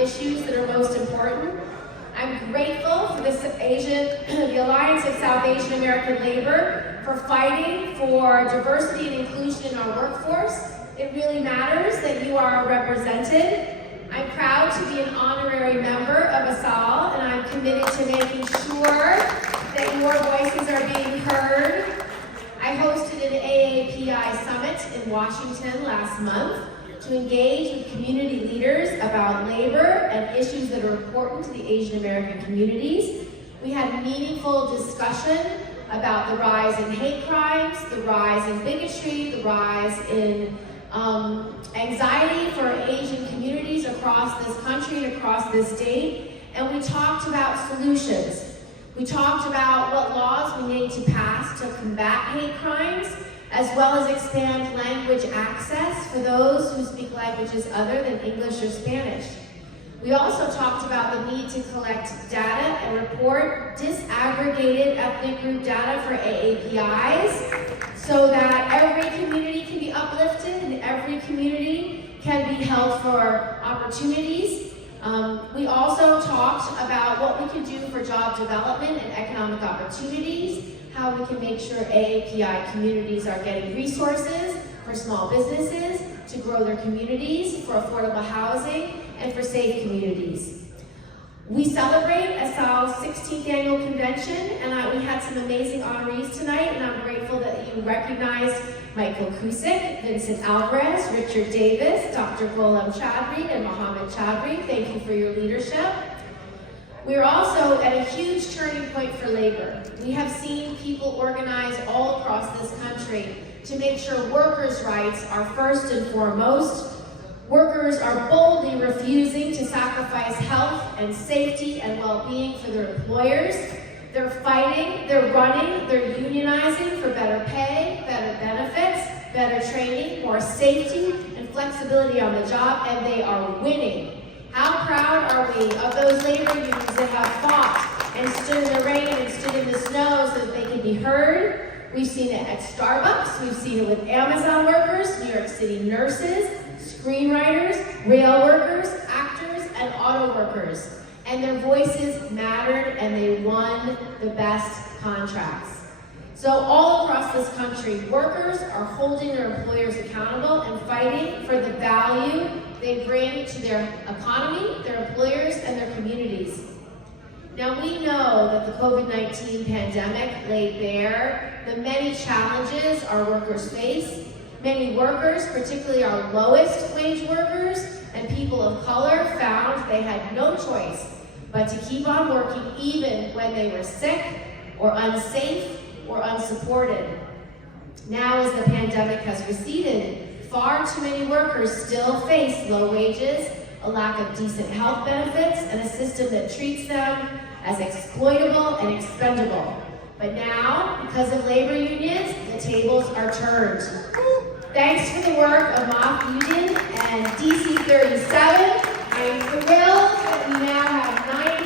issues that are most important. I'm grateful for the Alliance of South Asian American Labor for fighting for diversity and inclusion in our workforce. It really matters that you are represented. I'm proud to be an honorary member of ASAAL, and I'm committed to making sure that your voices are being heard. I hosted an AAPI summit in Washington last month to engage with community leaders about labor and issues that are important to the Asian American communities. We had meaningful discussion about the rise in hate crimes, the rise in bigotry, the rise in anxiety for Asian communities across this country and across this state. And we talked about solutions. We talked about what laws we need to pass to combat hate crimes, as well as expand language access for those who speak languages other than English or Spanish. We also talked about the need to collect data and report disaggregated ethnic group data for AAPIs so that every community can be uplifted and every community can be held for opportunities. We also talked about what we can do for job development and economic opportunities, how we can make sure AAPI communities are getting resources for small businesses to grow their communities, for affordable housing, and for safe communities. We celebrate ASAAL's 16th annual convention, and we had some amazing honorees tonight, and I'm grateful that you recognized Michael Cusick, Vincent Alvarez, Richard Davis, Dr. Ghulam Chaudhry, and Mohammed Chaudhry. Thank you for your leadership. We're also at a huge turning point for labor. We have seen people organize all across this country to make sure workers' rights are first and foremost. Workers are boldly refusing to sacrifice health and safety and well-being for their employers. They're fighting, they're running, they're unionizing for better pay, better benefits, better training, more safety, and flexibility on the job, and they are winning. How proud are we of those labor unions that have fought and stood in the rain and stood in the snow so that they can be heard? We've seen it at Starbucks, we've seen it with Amazon workers, New York City nurses, screenwriters, rail workers, actors, and auto workers. And their voices mattered and they won the best contracts. So all across this country, workers are holding their employers accountable and fighting for the value they bring to their economy, their employers, and their communities. Now we know that the COVID-19 pandemic laid bare the many challenges our workers face. Many workers, particularly our lowest wage workers and people of color, found they had no choice but to keep on working even when they were sick or unsafe or unsupported. Now as the pandemic has receded, far too many workers still face low wages, a lack of decent health benefits, and a system that treats them as exploitable and expendable. But now, because of labor unions, the tables are turned. Thanks for the work of Moth Union and DC 37, I am thrilled that we now have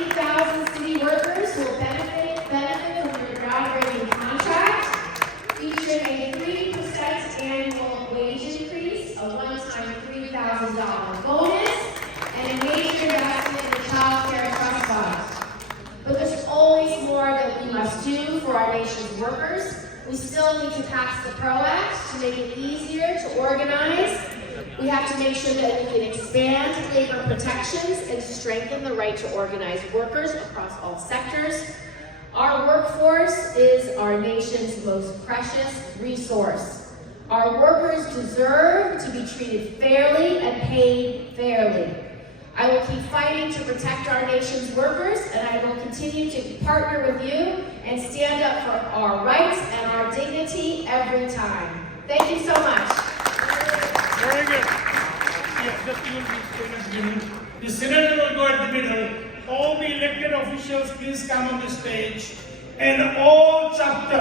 90,000 city workers who will benefit from your groundbreaking contract, featuring a 3% annual wage increase, a one-time $3,000 bonus, and a major investment in the Child Care Trust Fund. But there's always more that we must do for our nation's workers. We still need to pass the PRO Act to make it easier to organize. We have to make sure that we can expand labor protections and strengthen the right to organize workers across all sectors. Our workforce is our nation's most precious resource. Our workers deserve to be treated fairly and paid fairly. I will keep fighting to protect our nation's workers, and I will continue to partner with you and stand up for our rights and our dignity every time. Thank you so much. Very good. Yes, just the senator will go at the middle. All the elected officials, please come on the stage. And all chapter